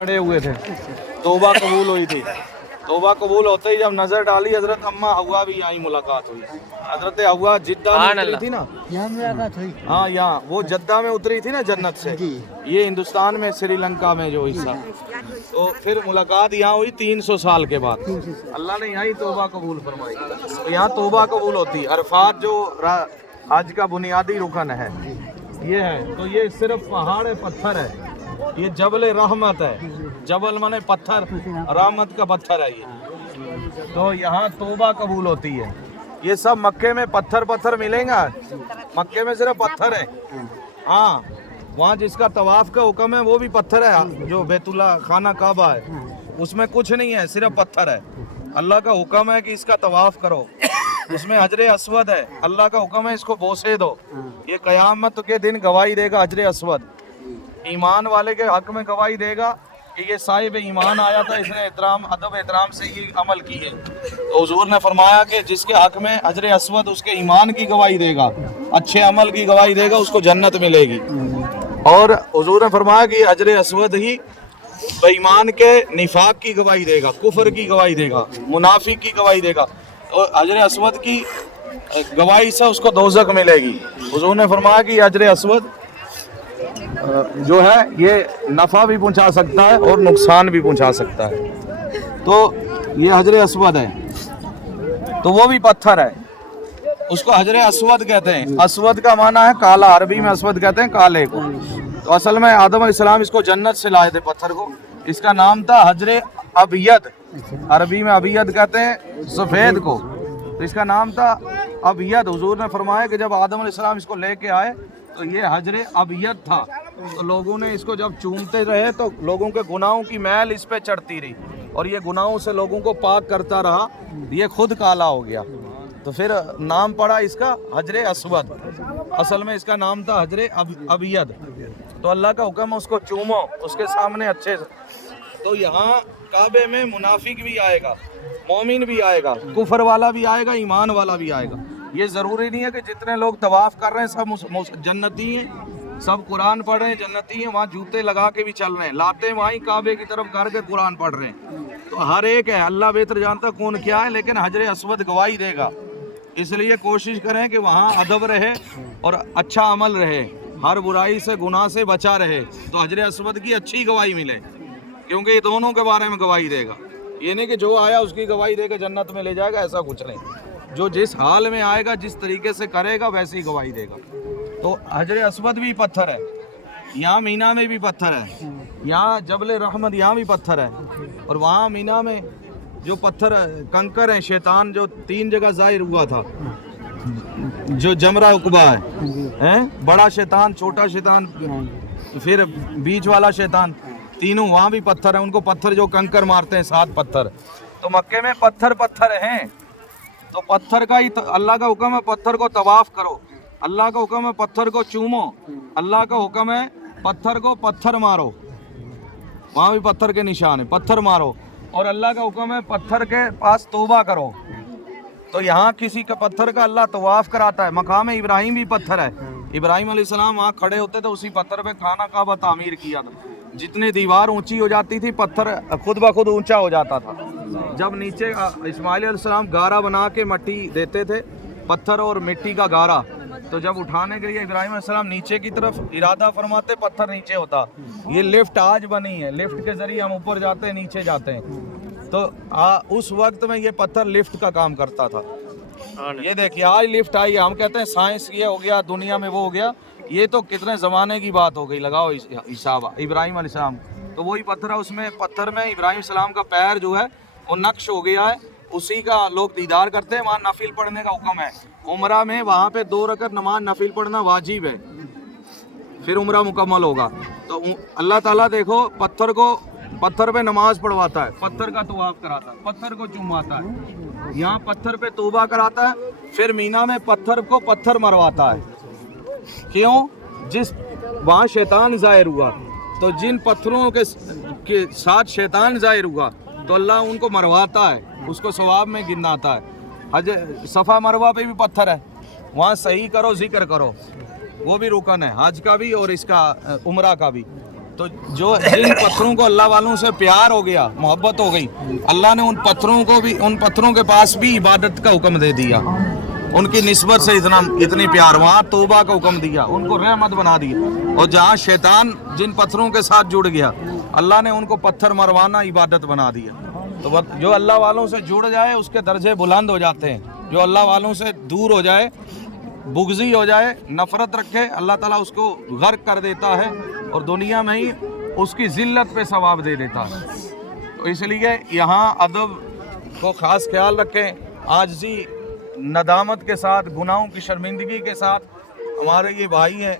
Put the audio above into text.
खड़े हुए थे, तौबा कबूल हुई थी। तौबा कबूल होते ही जब नजर डाली हजरत अम्मा हवा भी आई, मुलाकात हुई। हजरत हवा जिद्दा में उतरी थी ना, यहाँ मुलाकात हुई। हाँ यहाँ वो जद्दा में उतरी थी ना जन्नत से, ये हिंदुस्तान में श्रीलंका में जो हिस्सा, तो फिर मुलाकात यहाँ हुई 300 साल के बाद। अल्लाह ने यहाँ ही तौबा कबूल फरमाई। तो यहाँ तौबा कबूल होती। अरफात जो हज का बुनियादी रुकन है ये है। तो ये सिर्फ पहाड़ है, पत्थर है, ये जबल रहमत है। जबल माने पत्थर, रहमत का पत्थर है ये। तो यहाँ तौबा कबूल होती है। ये सब मक्के में पत्थर पत्थर मिलेगा, मक्के में सिर्फ पत्थर है। हाँ वहाँ जिसका तवाफ का हुक्म है वो भी पत्थर है, जो बैतुल्ला खाना काबा है उसमें कुछ नहीं है, सिर्फ पत्थर है। अल्लाह का हुक्म है कि इसका तवाफ करो, उसमें हजरे अस्वद है, अल्लाह का हुक्म है इसको बोसे दो। ये कयामत के दिन गवाही देगा हजरे अस्वद, ईमान वाले के हक में गवाही देगा कि ये साहिब ईमान आया था, इसने एहतराम अदब एहतराम से ये अमल किए। तो हुजूर ने फरमाया कि जिसके हक में हजरे अस्वद उसके ईमान की गवाही देगा, अच्छे अमल की गवाही देगा, उसको जन्नत मिलेगी। और हुजूर ने फरमाया कि हजरे अस्वद ही बेईमान के निफाक की गवाही देगा, कुफर की गवाही देगा, मुनाफिक की गवाही देगा। तो हजरे अस्वद की गवाही से उसको दोज़ख मिलेगी। हुजूर ने फरमाया कि हजरे अस्वद जो है ये नफ़ा भी पहुंचा सकता है और नुकसान भी पहुंचा सकता है। तो ये हजरे अस्वद है, तो वो भी पत्थर है, उसको हजरे अस्वद कहते हैं। अस्वद का माना है काला, अरबी में अस्वद कहते हैं काले को। तो असल में आदम अलैहिस्सलाम इसको जन्नत से लाए थे पत्थर को, इसका नाम था हजरे अबियद। अरबी में अबियद कहते हैं सफ़ेद को, तो इसका नाम था अबियद। हुजूर ने फरमाया कि जब आदम अलैहिस्सलाम इसको लेके आए तो ये हजरे अबियद था। तो लोगों ने इसको जब चूमते रहे तो लोगों के गुनाहों की मैल इस पे चढ़ती रही और ये गुनाहों से लोगों को पाक करता रहा, ये खुद काला हो गया। तो फिर नाम पड़ा इसका हजरे अस्वद। असल में इसका नाम था हजरे अबियद। तो अल्लाह का हुक्म है उसको चूमो, उसके सामने अच्छे से। तो यहाँ काबे में मुनाफिक भी आएगा, मोमिन भी आएगा, कुफर वाला भी आएगा, ईमान वाला भी आएगा। ये ज़रूरी नहीं है कि जितने लोग तवाफ़ कर रहे हैं सब जन्नती हैं, सब कुरान पढ़ रहे हैं जन्नती हैं। वहाँ जूते लगा के भी चल रहे हैं, लाते वहीं काबे की तरफ करके कुरान पढ़ रहे हैं। तो हर एक है, अल्लाह बेहतर जानता कौन क्या है, लेकिन हजरे अस्वद गवाही देगा। इसलिए कोशिश करें कि वहाँ अदब रहे और अच्छा अमल रहे, हर बुराई से गुनाह से बचा रहे, तो हजरे अस्वद की अच्छी गवाही मिले, क्योंकि ये दोनों के बारे में गवाही देगा। ये नहीं कि जो आया उसकी गवाही देकर जन्नत में ले जाएगा, ऐसा कुछ नहीं। जो जिस हाल में आएगा, जिस तरीके से करेगा, वैसी गवाही देगा। तो हजरे अस्वद भी पत्थर है, यहाँ मीना में भी पत्थर है, यहाँ जबल रहमत यहाँ भी पत्थर है, और वहाँ मीना में जो पत्थर कंकर हैं, शैतान जो 3 जगह ज़ाहिर हुआ था, जो जमरा उकबा है, बड़ा शैतान, छोटा शैतान, फिर बीच वाला शैतान, तीनों वहाँ भी पत्थर है। उनको पत्थर जो कंकर मारते हैं, 7 पत्थर। तो मक्के में पत्थर पत्थर हैं। तो पत्थर का ही अल्लाह का हुक्म है, पत्थर को तवाफ करो, अल्लाह का हुक्म है पत्थर को चूमो, अल्लाह का हुक्म है पत्थर को पत्थर मारो, वहाँ भी पत्थर के निशान है, पत्थर मारो। और अल्लाह का हुक्म है पत्थर के पास तौबा करो। तो यहाँ किसी का पत्थर का अल्लाह तवाफ कराता है। मकाम इब्राहिम भी पत्थर है, इब्राहिम अलैहिस्सलाम वहाँ खड़े होते थे, उसी पत्थर पे खाना काबा तामीर किया था। जितनी दीवार ऊंची हो जाती थी, पत्थर खुद ब खुद ऊंचा हो जाता था। जब नीचे इस्माइल अलैहिस्सलाम गारा बना के मट्टी देते थे, पत्थर और मिट्टी का गारा, तो जब उठाने के लिए इब्राहिम अलैहिस्सलाम नीचे की तरफ इरादा फरमाते, पत्थर नीचे होता। ये लिफ्ट आज बनी है, लिफ्ट के जरिए हम ऊपर जाते हैं, नीचे जाते हैं। तो उस वक्त में ये पत्थर लिफ्ट का काम करता था। ये देखिए आज लिफ्ट आई है, हम कहते हैं साइंस ये हो गया, दुनिया में वो हो गया, ये तो कितने ज़माने की बात हो गई, लगाओ हिसाब। इब्राहिम अलैहिस्सलाम तो वही पत्थर है, उसमें पत्थर में इब्राहिम अलैहिस्सलाम का पैर जो है वो नक्श हो गया है, उसी का लोग दीदार करते हैं। वहाँ नफिल पढ़ने का हुक्म है, उम्रा में वहाँ पे 2 रकअत नमाज नफिल पढ़ना वाजिब है, फिर उम्रा मुकम्मल होगा। तो अल्लाह ताला देखो पत्थर पे नमाज पढ़वाता है, पत्थर का तवाफ कराता है, पत्थर को चूमाता है, यहाँ पत्थर पे तौबा कराता है, फिर मीना में पत्थर को पत्थर मरवाता है। क्यों? जिस वहाँ शैतान ज़ाहिर हुआ, तो जिन पत्थरों के साथ शैतान ज़ाहिर हुआ तो अल्लाह उनको मरवाता है, उसको सवाब में गिनाता है। हज सफ़ा मरवा पे भी पत्थर है, वहाँ सही करो, जिक्र करो, वो भी रुकन है हज का भी और इसका उम्रा का भी। तो जो जिन पत्थरों को अल्लाह वालों से प्यार हो गया, मोहब्बत हो गई, अल्लाह ने उन पत्थरों को भी, उन पत्थरों के पास भी इबादत का हुक्म दे दिया। उनकी निस्बत से इतनी प्यार, वहाँ तौबा का हुक्म दिया, उनको रहमत बना दी। और जहाँ शैतान जिन पत्थरों के साथ जुड़ गया, अल्लाह ने उनको पत्थर मरवाना इबादत बना दिया। तो जो अल्लाह वालों से जुड़ जाए उसके दर्जे बुलंद हो जाते हैं। जो अल्लाह वालों से दूर हो जाए, बुग़्ज़ी हो जाए, नफ़रत रखे, अल्लाह ताला उसको गर्क कर देता है और दुनिया में ही उसकी ज़िल्लत पे सवाब दे देता है। तो इसलिए यहाँ अदब को ख़ास ख्याल रखें। आजिज़ी, नदामत के साथ, गुनाहों की शर्मिंदगी के साथ हमारे ये भाई हैं,